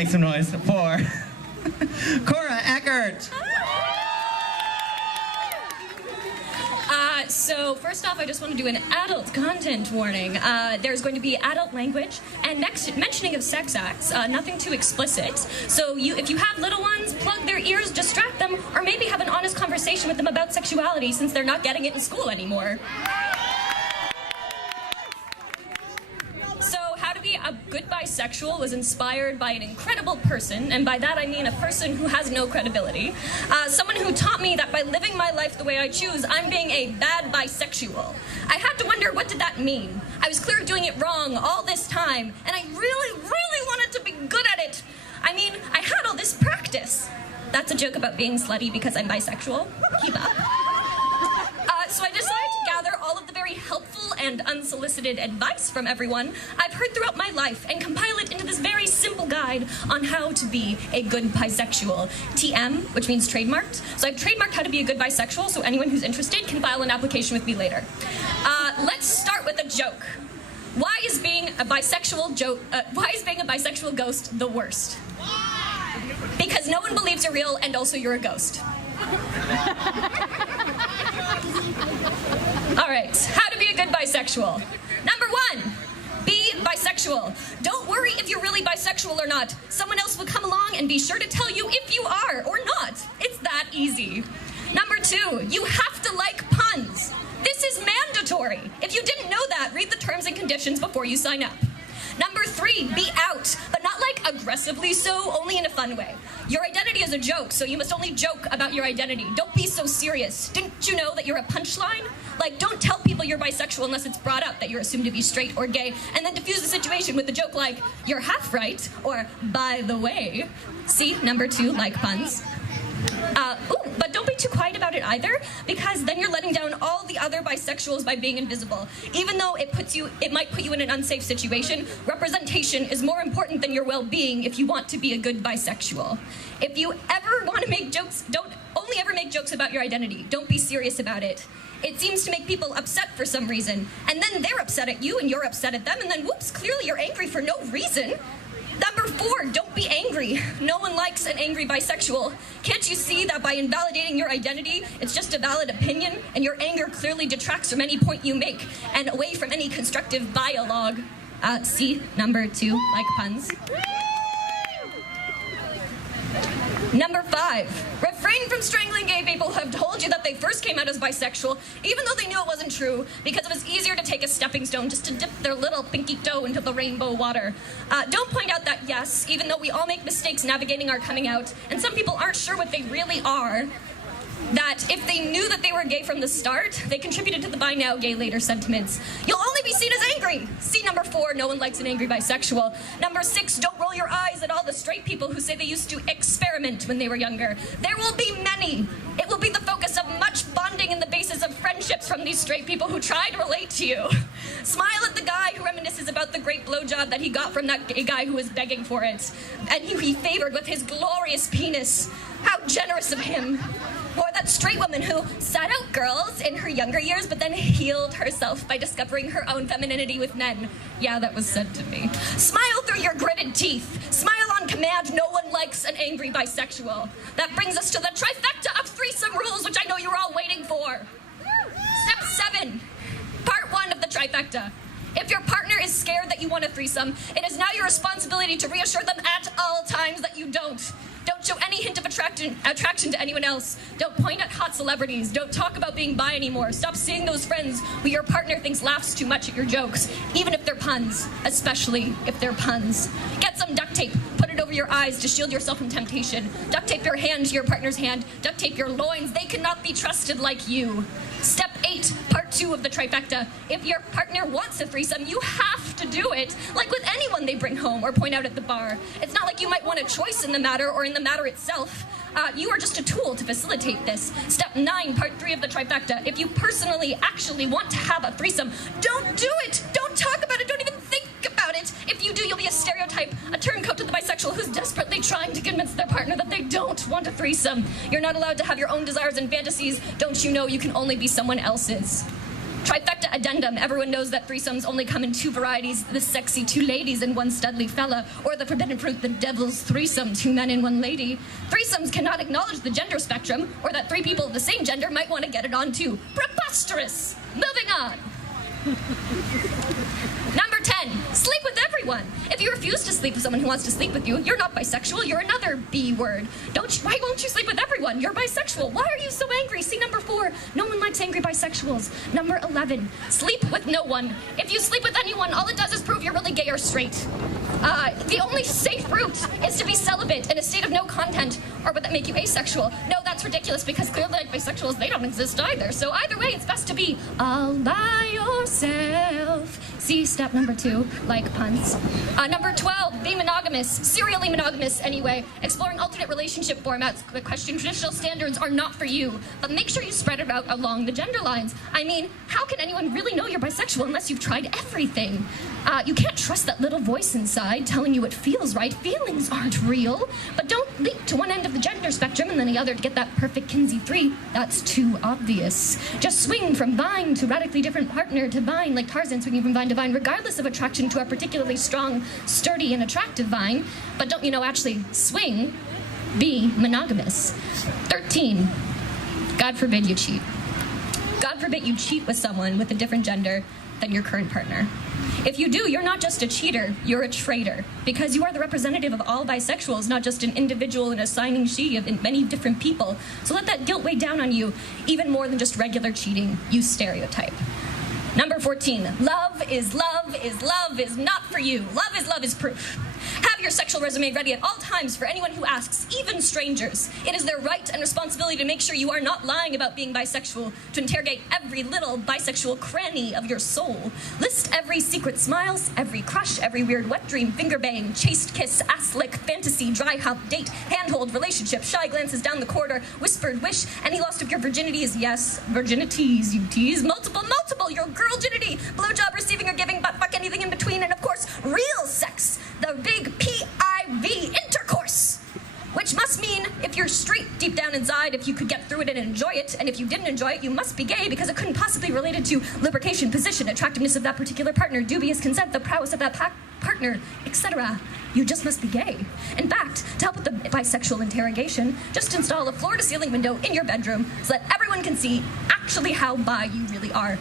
make some noise for Cora Eckert. So first off, I just want to do an adult content warning. There's going to be adult language and mentioning of sex acts, nothing too explicit. So if you have little ones, plug their ears, distract them, or maybe have an honest conversation with them about sexuality since they're not getting it in school anymore. So how to be a good bisexual was inspired by an incredible person, and by that I mean a person who has no credibility. Someone who taught me that by living my life the way I choose, I'm being a bad bisexual. I had to wonder, what did that mean? I was clearly doing it wrong all this time, and I really wanted to be good at it. I mean, I had all this practice. That's a joke about being slutty because I'm bisexual. Keep up. So I decided to gather all of the very helpful and unsolicited advice from everyone I've heard throughout my life and compile it into this very simple guide on how to be a good bisexual. TM, which means trademarked. So I've trademarked how to be a good bisexual, so anyone who's interested can file an application with me later. Let's start with a joke. Why is being a bisexual ghost the worst? Because no one believes you're real, and also you're a ghost. All right, how to be a good bisexual. Number 1, be bisexual. Don't worry if you're really bisexual or not. Someone else will come along and be sure to tell you if you are or not. It's that easy. Number 2, you have to like puns. This is mandatory. If you didn't know that, read the terms and conditions before you sign up. Number 3, be out, but not like aggressively so, only in a fun way. Your identity is a joke, so you must only joke about your identity. Don't be so serious. Didn't you know that you're a punchline? Like, don't tell people you're bisexual unless it's brought up that you're assumed to be straight or gay, and then diffuse the situation with a joke like, you're half right, or by the way. See, number 2, like puns. But don't be too quiet about it either, because then you're letting down all the other bisexuals by being invisible. Even though it might put you in an unsafe situation, representation is more important than your well-being if you want to be a good bisexual. If you ever want to make jokes, don't only ever make jokes about your identity. Don't be serious about it. It seems to make people upset for some reason, and then they're upset at you and you're upset at them, and then whoops, clearly you're angry for no reason. Number 4, don't be angry. No one likes an angry bisexual. Can't you see that by invalidating your identity, it's just a valid opinion, and your anger clearly detracts from any point you make and away from any constructive dialogue? See, number 2, like puns. Number 5, refrain from strangling gay people who have told you that they first came out as bisexual, even though they knew it wasn't true, because it was easier to take a stepping stone just to dip their little pinky toe into the rainbow water. Don't point out that, yes, even though we all make mistakes navigating our coming out, and some people aren't sure what they really are, that if they knew that they were gay from the start, they contributed to the buy now, gay later sentiments. You'll only be seen as angry. See number 4, no one likes an angry bisexual. Number 6, don't roll your eyes at all the straight people who say they used to experiment when they were younger. There will be many. It will be the focus of much bonding and the basis of friendships from these straight people who try to relate to you. Smile at the guy who reminisces about the great blowjob that he got from that gay guy who was begging for it, and who he favored with his glorious penis. How generous of him. Or that straight woman who sat out girls in her younger years but then healed herself by discovering her own femininity with men. Yeah, that was said to me. Smile through your gritted teeth. Smile on command. No one likes an angry bisexual. That brings us to the trifecta of threesome rules, which I know you're all waiting for. Step 7, part 1 of the trifecta. If your partner is scared that you want a threesome, it is now your responsibility to reassure them at all times that you don't. Don't show any hint of attraction to anyone else. Don't point at hot celebrities. Don't talk about being bi anymore. Stop seeing those friends who your partner thinks laughs too much at your jokes, even if they're puns, especially if they're puns. Get some duct tape. Put it over your eyes to shield yourself from temptation. Duct tape your hand to your partner's hand. Duct tape your loins. They cannot be trusted like you. Step 8, part 2 of the trifecta. If your partner wants a threesome, you have to do it, like with anyone they bring home or point out at the bar. It's not like you might want a choice in the matter or in the matter itself. You are just a tool to facilitate this. Step 9, part 3 of the trifecta. If you personally actually want to have a threesome, don't do it. Don't talk about it. Don't even think about it. If you do, you'll be a stereotype, a turncoat to the bisexual who's desperately trying to convince their partner that they don't want a threesome. You're not allowed to have your own desires and fantasies. Don't you know you can only be someone else's? Trifecta Addendum, everyone knows that threesomes only come in two varieties, the sexy two ladies and one studly fella, or the forbidden fruit, the devil's threesome, two men and one lady. Threesomes cannot acknowledge the gender spectrum, or that three people of the same gender might want to get it on too. Preposterous! Moving on. Number 10, sleep with everyone. If you refuse to sleep with someone who wants to sleep with you, you're not bisexual, you're another B word. Why won't you sleep with everyone? You're bisexual. Why are you so angry? See number 4, no one likes angry bisexuals. Number 11, sleep with no one. If you sleep with anyone, all it does is prove you're really gay or straight. The only safe route is to be celibate in a state of no content, or would that make you asexual? No, that's ridiculous, because clearly like bisexuals, they don't exist either. So either way, it's best to be all by yourself. See step number 2, like puns. Number 12, be monogamous, serially monogamous anyway. Exploring alternate relationship formats that question traditional standards are not for you, but make sure you spread it out along the gender lines. I mean, how can anyone really know you're bisexual unless you've tried everything? You can't trust that little voice inside telling you it feels right. Feelings aren't real, but don't leap to one end of the gender spectrum and then the other to get that perfect Kinsey 3. That's too obvious. Just swing from vine to radically different partner to vine, like Tarzan swinging from vine to vine, regardless of attraction to a particularly strong, sturdy, and attractive vine. But don't, actually swing. Be monogamous. 13, God forbid you cheat. God forbid you cheat with someone with a different gender than your current partner. If you do, you're not just a cheater, you're a traitor, because you are the representative of all bisexuals, not just an individual and a signing she of many different people. So let that guilt weigh down on you, even more than just regular cheating, you stereotype. Number 14, love is not for you. Love is proof. Have your sexual resume ready at all times for anyone who asks, even strangers. It is their right and responsibility to make sure you are not lying about being bisexual, to interrogate every little bisexual cranny of your soul. List every secret smile, every crush, every weird wet dream, finger bang, chaste kiss, ass lick, fantasy, dry hump, date, handhold, relationship, shy glances down the corridor, whispered wish, any loss of your virginity is yes, virginities, you tease, multiple, your girl virginity, blowjob receiving or giving, butt fuck, anything in between, and of course, real sex, the big PIV, intercourse. Which must mean, if you're straight deep down inside, if you could get through it and enjoy it, and if you didn't enjoy it, you must be gay, because it couldn't possibly be related to lubrication, position, attractiveness of that particular partner, dubious consent, the prowess of that partner, etc. You just must be gay. In fact, to help with the bisexual interrogation, just install a floor-to-ceiling window in your bedroom so that everyone can see actually how bi you really are.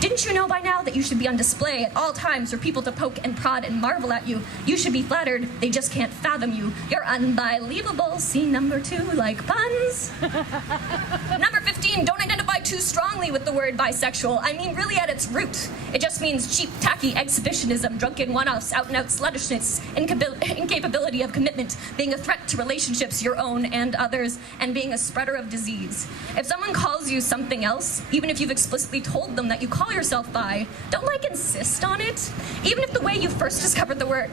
Didn't you know by now that you should be on display at all times for people to poke and prod and marvel at you? You should be flattered. They just can't fathom you. You're unbelievable. See number 2, like puns. Number 15, don't identify too strongly with the word bisexual. I mean, really at its root. It just means cheap, tacky exhibitionism, drunken one-offs, out-and-out sluttishness, incapability of commitment, being a threat to relationships, your own and others, and being a spreader of disease. If someone calls you something else, even if you've explicitly told them that you call yourself bi, don't insist on it. Even if the way you first discovered the word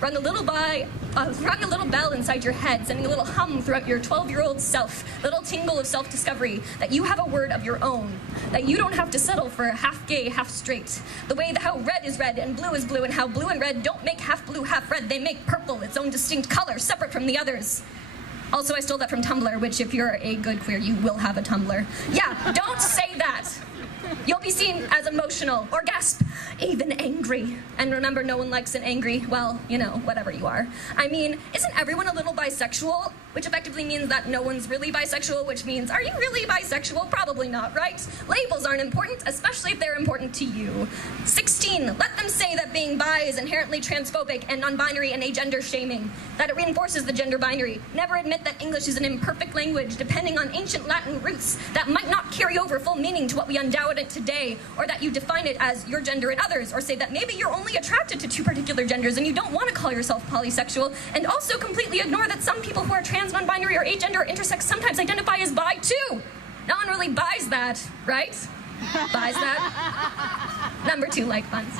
rung a little bell inside your head, sending a little hum throughout your 12-year-old self, little tingle of self-discovery, that you have a word of your own, that you don't have to settle for half gay, half straight. The way how red is red and blue is blue, and how blue and red don't make half blue, half red, they make purple, its own distinct color, separate from the others. Also, I stole that from Tumblr, which if you're a good queer, you will have a Tumblr. Yeah, don't say that. You'll be seen as emotional, or gasp, even angry. And remember, no one likes an angry, well, whatever you are. I mean, isn't everyone a little bisexual? Which effectively means that no one's really bisexual, which means, are you really bisexual? Probably not, right? Labels aren't important, especially if they're important to you. 16, let them say that being bi is inherently transphobic and non-binary and agender shaming, that it reinforces the gender binary. Never admit that English is an imperfect language depending on ancient Latin roots that might not carry over full meaning to what we endow it today, or that you define it as your gender and others, or say that maybe you're only attracted to 2 particular genders and you don't want to call yourself polysexual, and also completely ignore that some people who are trans, non-binary, or agender, or intersex sometimes identify as bi too. No one really buys that, right? Buys that? Number 2, like puns.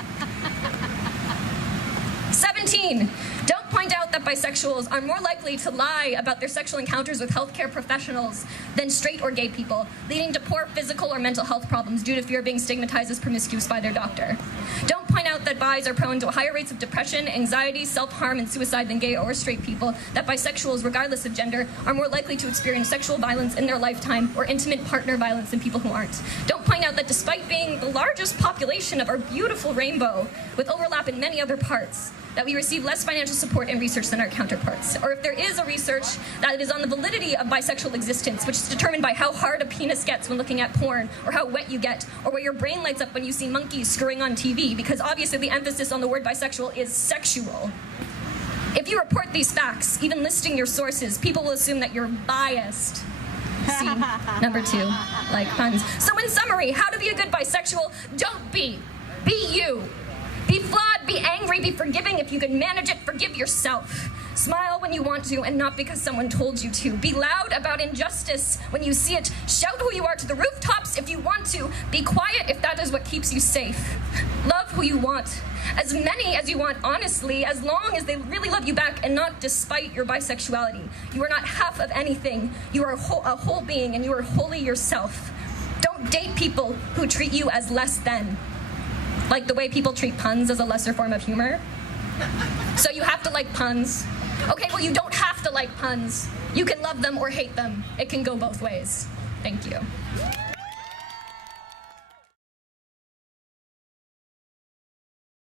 17, don't point out that bisexuals are more likely to lie about their sexual encounters with healthcare professionals than straight or gay people, leading to poor physical or mental health problems due to fear of being stigmatized as promiscuous by their doctor. Don't point out that bis are prone to higher rates of depression, anxiety, self-harm, and suicide than gay or straight people, that bisexuals, regardless of gender, are more likely to experience sexual violence in their lifetime or intimate partner violence than people who aren't. Don't point out that despite being the largest population of our beautiful rainbow, with overlap in many other parts, that we receive less financial support and research than our counterparts. Or if there is a research, that it is on the validity of bisexual existence, which is determined by how hard a penis gets when looking at porn, or how wet you get, or where your brain lights up when you see monkeys screwing on TV, because obviously the emphasis on the word bisexual is sexual. If you report these facts, even listing your sources, people will assume that you're biased. See, number 2, like puns. So in summary, how to be a good bisexual? Don't be. Be you. Be flawed, be angry, be forgiving. If you can manage it, forgive yourself. Smile when you want to and not because someone told you to. Be loud about injustice when you see it. Shout who you are to the rooftops if you want to. Be quiet if that is what keeps you safe. Love who you want. As many as you want, honestly, as long as they really love you back and not despite your bisexuality. You are not half of anything. You are a whole being, and you are wholly yourself. Don't date people who treat you as less than. Like the way people treat puns as a lesser form of humor. So you have to like puns. Okay, well, you don't have to like puns. You can love them or hate them. It can go both ways. Thank you.